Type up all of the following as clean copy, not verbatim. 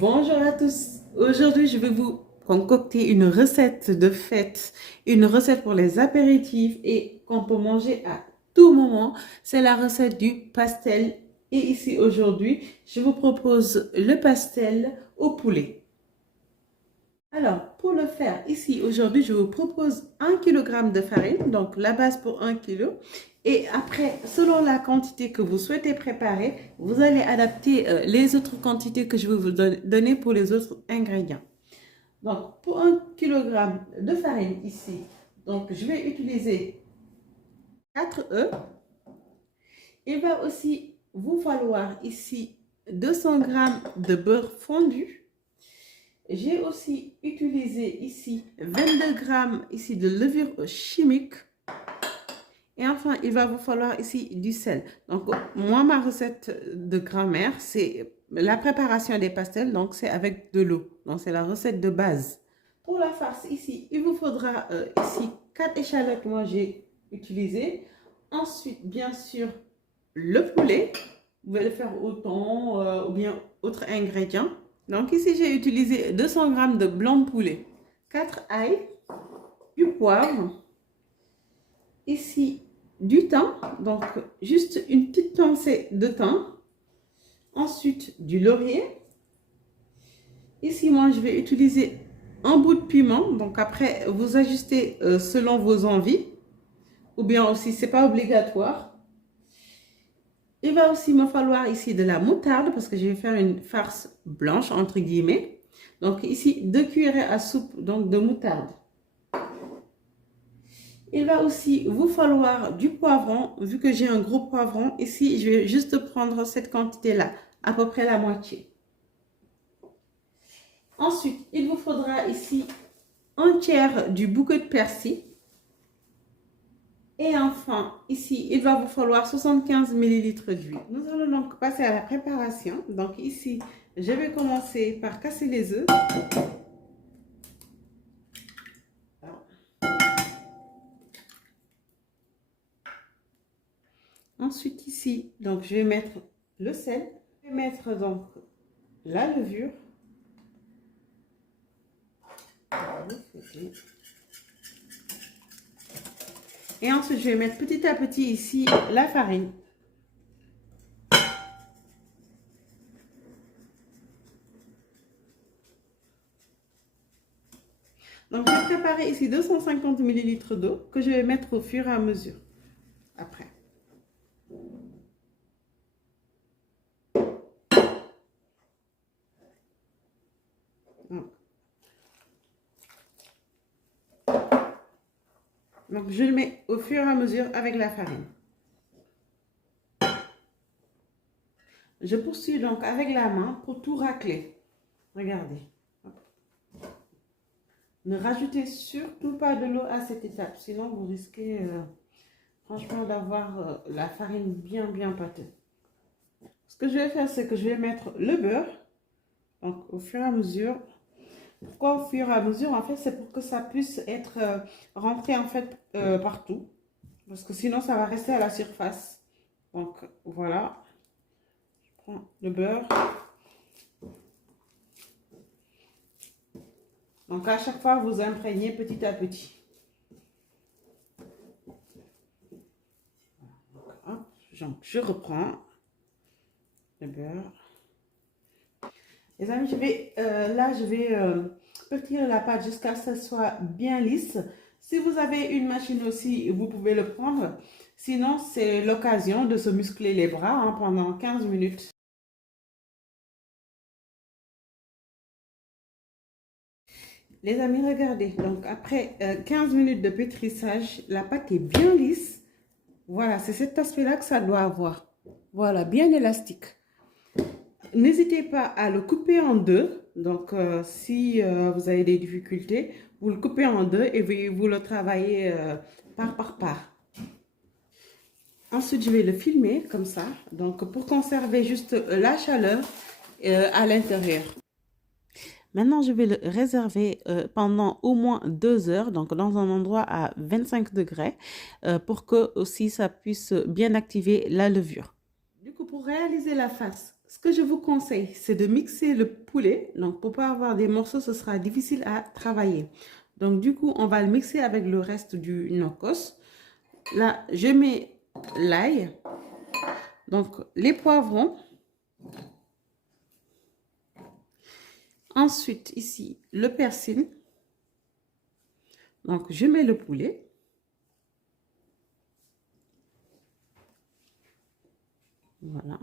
Bonjour à tous. Aujourd'hui, je vais vous concocter une recette de fête, une recette pour les apéritifs et qu'on peut manger à tout moment. C'est la recette du pastel. Et ici, aujourd'hui, je vous propose le pastel au poulet. Alors, pour le faire, ici, aujourd'hui, je vous propose 1 kg de farine, donc la base pour 1 kg. Et après, selon la quantité que vous souhaitez préparer, vous allez adapter les autres quantités que je vais vous donner pour les autres ingrédients. Donc, pour 1 kg de farine ici, donc je vais utiliser 4 œufs. Il va aussi vous falloir ici 200 g de beurre fondu. J'ai aussi utilisé ici 22 grammes ici de levure chimique. Et enfin, il va vous falloir ici du sel. Donc, moi, ma recette de grand-mère, c'est la préparation des pastels. Donc, c'est avec de l'eau. Donc, c'est la recette de base. Pour la farce, ici, il vous faudra ici 4 échalotes que moi j'ai utilisées. Ensuite, bien sûr, le poulet. Vous pouvez le faire au thon ou bien autres ingrédients. Donc, ici, j'ai utilisé 200 g de blanc de poulet, 4 ail, du poivre. Ici, du thym, donc juste une petite pincée de thym. Ensuite, du laurier. Ici, moi, je vais utiliser un bout de piment. Donc après, vous ajustez selon vos envies. Ou bien aussi, c'est pas obligatoire. Il va aussi me falloir ici de la moutarde parce que je vais faire une farce blanche, entre guillemets. Donc ici, 2 cuillerées à soupe donc, de moutarde. Il va aussi vous falloir du poivron. Vu que j'ai un gros poivron, ici, je vais juste prendre cette quantité-là, à peu près la moitié. Ensuite, il vous faudra ici un tiers du bouquet de persil. Et enfin, ici, il va vous falloir 75 ml d'huile. Nous allons donc passer à la préparation. Donc ici, je vais commencer par casser les œufs. Ensuite ici, donc je vais mettre le sel. Je vais mettre donc la levure. Et ensuite, je vais mettre petit à petit ici la farine. Donc, je vais préparer ici 250 ml d'eau que je vais mettre au fur et à mesure. Après. Donc, je le mets au fur et à mesure avec la farine. Je poursuis donc avec la main pour tout racler. Regardez. Ne rajoutez surtout pas de l'eau à cette étape, sinon vous risquez franchement d'avoir la farine bien pâteuse. Ce que je vais faire, c'est que je vais mettre le beurre, donc au fur et à mesure. Pourquoi au fur et à mesure? En fait, c'est pour que ça puisse être rentré en fait partout, parce que sinon ça va rester à la surface. Donc voilà, je prends le beurre. Donc à chaque fois, vous imprégnez petit à petit. Donc je reprends le beurre. Les amis, je vais pétrir la pâte jusqu'à ce que ça soit bien lisse. Si vous avez une machine aussi, vous pouvez le prendre. Sinon, c'est l'occasion de se muscler les bras hein, pendant 15 minutes. Les amis, regardez. Donc, après 15 minutes de pétrissage, la pâte est bien lisse. Voilà, c'est cet aspect-là que ça doit avoir. Voilà, bien élastique. N'hésitez pas à le couper en deux. Donc, si vous avez des difficultés, vous le coupez en deux et vous le travaillez part par part. Ensuite, je vais le filmer comme ça. Donc, pour conserver juste la chaleur à l'intérieur. Maintenant, je vais le réserver pendant au moins 2 heures, donc dans un endroit à 25 degrés, pour que aussi ça puisse bien activer la levure. Du coup, pour réaliser la face, ce que je vous conseille, c'est de mixer le poulet. Donc, pour pas avoir des morceaux, ce sera difficile à travailler. Donc, du coup, on va le mixer avec le reste du nokos. Là, je mets l'ail. Donc, les poivrons. Ensuite, ici, le persil. Donc, je mets le poulet. Voilà.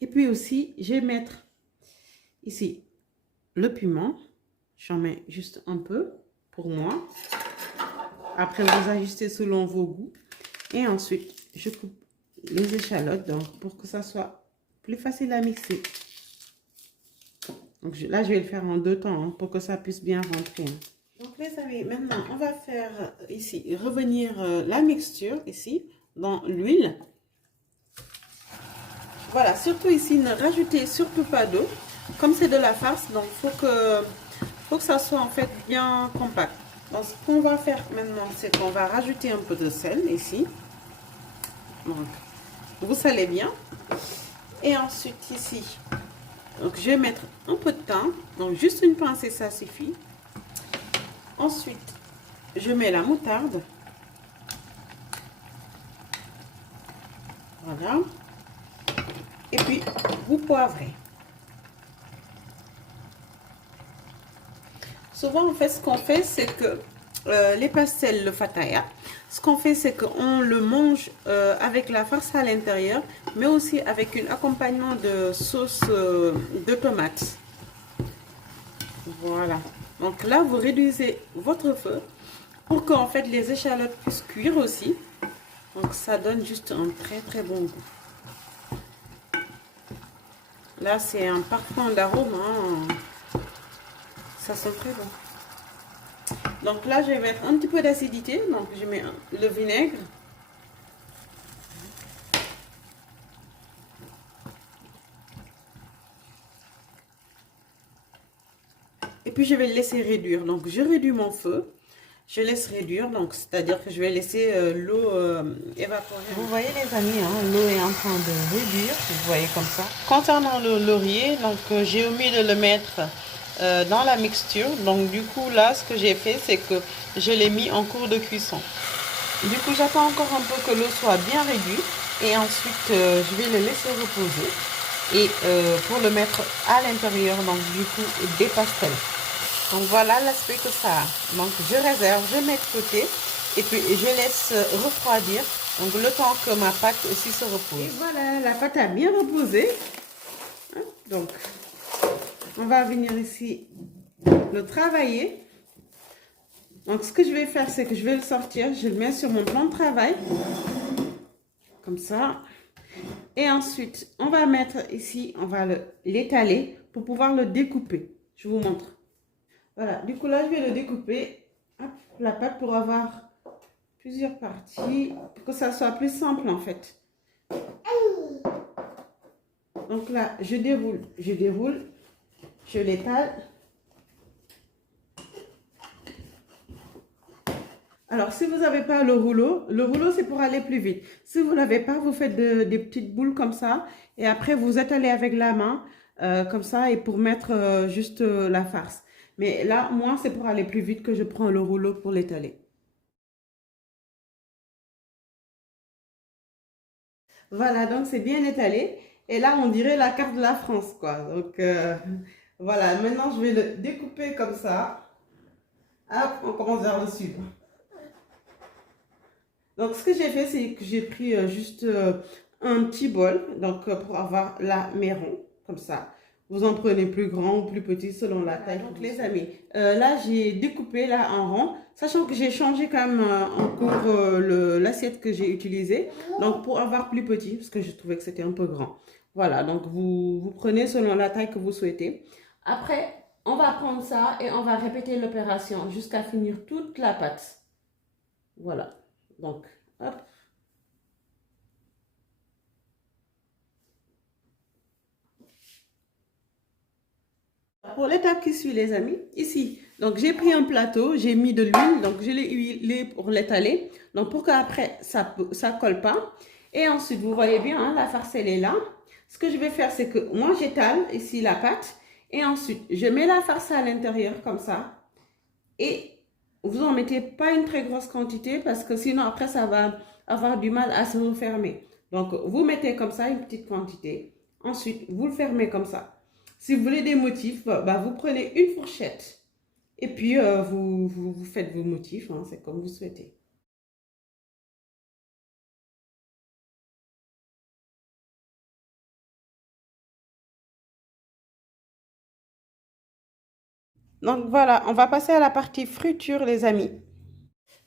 Et puis aussi, je vais mettre ici le piment. J'en mets juste un peu pour moi. Après, vous ajustez selon vos goûts. Et ensuite, je coupe les échalotes donc, pour que ça soit plus facile à mixer. Donc là, je vais le faire en deux temps hein, pour que ça puisse bien rentrer. Donc les amis, maintenant, on va faire ici, revenir la mixture ici dans l'huile. Voilà, surtout ici, ne rajoutez surtout pas d'eau. Comme c'est de la farce, donc faut que ça soit en fait bien compact. Donc ce qu'on va faire maintenant, c'est qu'on va rajouter un peu de sel ici. Donc, vous salez bien. Et ensuite ici, donc je vais mettre un peu de thym. Donc juste une pincée, ça suffit. Ensuite, je mets la moutarde. Voilà. Et puis, vous poivrez. Souvent, en fait, ce qu'on fait, c'est que les pastels, le fataya, ce qu'on fait, c'est qu'on le mange avec la farce à l'intérieur, mais aussi avec un accompagnement de sauce de tomates. Voilà. Donc là, vous réduisez votre feu pour qu'en fait les échalotes puissent cuire aussi. Donc ça donne juste un très très bon goût. Là, c'est un parfum d'arôme. Hein. Ça sent très bon. Donc là, je vais mettre un petit peu d'acidité. Donc je mets le vinaigre. Et puis je vais le laisser réduire. Donc je réduis mon feu. Je laisse réduire. Donc c'est-à-dire que je vais laisser l'eau évaporer. Vous voyez les amis, hein, l'eau est en train de réduire. Vous voyez comme ça. Concernant le laurier, donc j'ai omis de le mettre dans la mixture. Donc du coup là, ce que j'ai fait, c'est que je l'ai mis en cours de cuisson. Du coup, j'attends encore un peu que l'eau soit bien réduite. Et ensuite, je vais le laisser reposer. Et pour le mettre à l'intérieur, donc du coup, des pastels. Donc voilà l'aspect que ça a. Donc je réserve, je mets de côté. Et puis je laisse refroidir. Donc le temps que ma pâte aussi se repose. Et voilà, la pâte a bien reposé. Donc, on va venir ici le travailler. Donc ce que je vais faire, c'est que je vais le sortir. Je le mets sur mon plan de travail. Comme ça. Et ensuite, on va mettre ici, on va l'étaler pour pouvoir le découper. Je vous montre. Voilà, du coup là, je vais le découper. Hop, la pâte pour avoir plusieurs parties, pour que ça soit plus simple en fait. Donc là, je déroule, je l'étale. Alors, si vous n'avez pas le rouleau c'est pour aller plus vite. Si vous ne l'avez pas, vous faites des petites boules comme ça. Et après, vous étalez avec la main, comme ça, et pour mettre juste la farce. Mais là, moi, c'est pour aller plus vite que je prends le rouleau pour l'étaler. Voilà, donc c'est bien étalé. Et là, on dirait la carte de la France, quoi. Donc, voilà. Maintenant, je vais le découper comme ça. Hop, on commence vers le sud. Donc, ce que j'ai fait, c'est que j'ai pris juste un petit bol, donc pour avoir la marron, comme ça. Vous en prenez plus grand ou plus petit selon la taille. Donc, les amis, là, j'ai découpé là en rond, sachant que j'ai changé quand même en cours l'assiette que j'ai utilisée. Donc, pour avoir plus petit, parce que je trouvais que c'était un peu grand. Voilà, donc vous prenez selon la taille que vous souhaitez. Après, on va prendre ça et on va répéter l'opération jusqu'à finir toute la pâte. Voilà. Donc, hop. Pour l'étape qui suit, les amis, ici, donc j'ai pris un plateau, j'ai mis de l'huile, donc je l'ai huilé pour l'étaler, donc pour qu'après ça colle pas. Et ensuite, vous voyez bien, hein, la farce elle est là. Ce que je vais faire, c'est que moi, j'étale ici la pâte et ensuite, je mets la farce à l'intérieur comme ça et vous en mettez pas une très grosse quantité parce que sinon, après, ça va avoir du mal à se refermer. Donc, vous mettez comme ça une petite quantité. Ensuite, vous le fermez comme ça. Si vous voulez des motifs, bah, vous prenez une fourchette et puis vous faites vos motifs, hein, c'est comme vous souhaitez. Donc voilà, on va passer à la partie friture, les amis.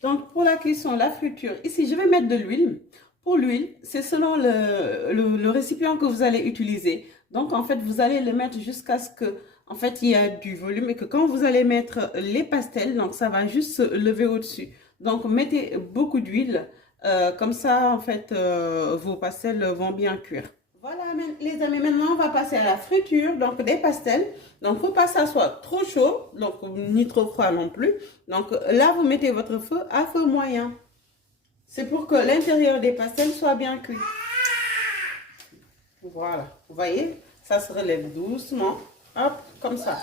Donc pour la cuisson, la friture, ici je vais mettre de l'huile. Pour l'huile, c'est selon le récipient que vous allez utiliser. Donc en fait, vous allez le mettre jusqu'à ce que, en fait, il y a du volume et que quand vous allez mettre les pastels, donc ça va juste se lever au-dessus. Donc mettez beaucoup d'huile, comme ça en fait, vos pastels vont bien cuire. Voilà les amis, maintenant on va passer à la friture donc des pastels. Donc il ne faut pas que ça soit trop chaud, donc ni trop froid non plus. Donc là vous mettez votre feu à feu moyen. C'est pour que l'intérieur des pastels soit bien cuit. Voilà, vous voyez, ça se relève doucement, hop, comme ça.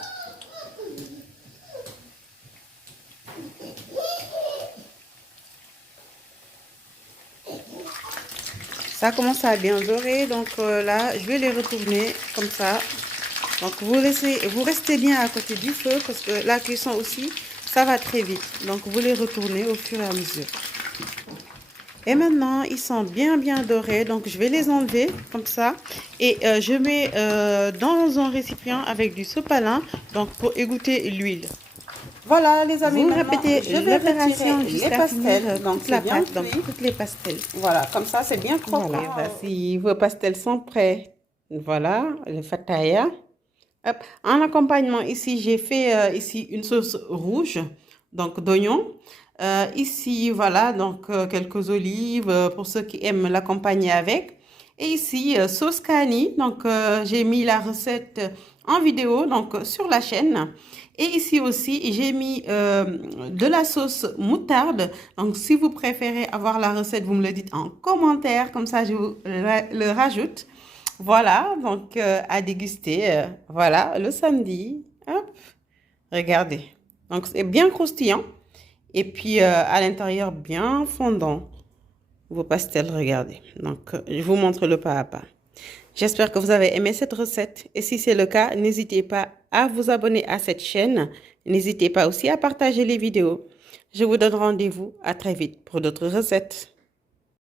Ça commence à bien dorer, donc là je vais les retourner comme ça. Donc vous restez bien à côté du feu parce que la cuisson aussi, ça va très vite. Donc vous les retournez au fur et à mesure. Et maintenant, ils sont bien dorés. Donc je vais les enlever comme ça. Et je mets dans un récipient avec du sopalin donc pour égoutter l'huile. Voilà les amis, vous répétez l'opération jusqu'à finir donc la pâte, donc toutes les pastels. Voilà, comme ça c'est bien croquant. Voilà, voici vos pastels sont prêts. Voilà, le fataya. Hop. En accompagnement, ici, j'ai fait ici une sauce rouge, donc d'oignon. Ici, voilà, donc quelques olives pour ceux qui aiment l'accompagner avec. Et ici, sauce cani. Donc, j'ai mis la recette en vidéo donc sur la chaîne. Et ici aussi, j'ai mis de la sauce moutarde. Donc, si vous préférez avoir la recette, vous me le dites en commentaire. Comme ça, je vous le rajoute. Voilà, donc à déguster, voilà, le samedi. Hop, regardez. Donc, c'est bien croustillant. Et puis, à l'intérieur, bien fondant. Vos pastels, regardez. Donc, je vous montre le pas à pas. J'espère que vous avez aimé cette recette. Et si c'est le cas, n'hésitez pas à vous abonner à cette chaîne. N'hésitez pas aussi à partager les vidéos. Je vous donne rendez-vous à très vite pour d'autres recettes.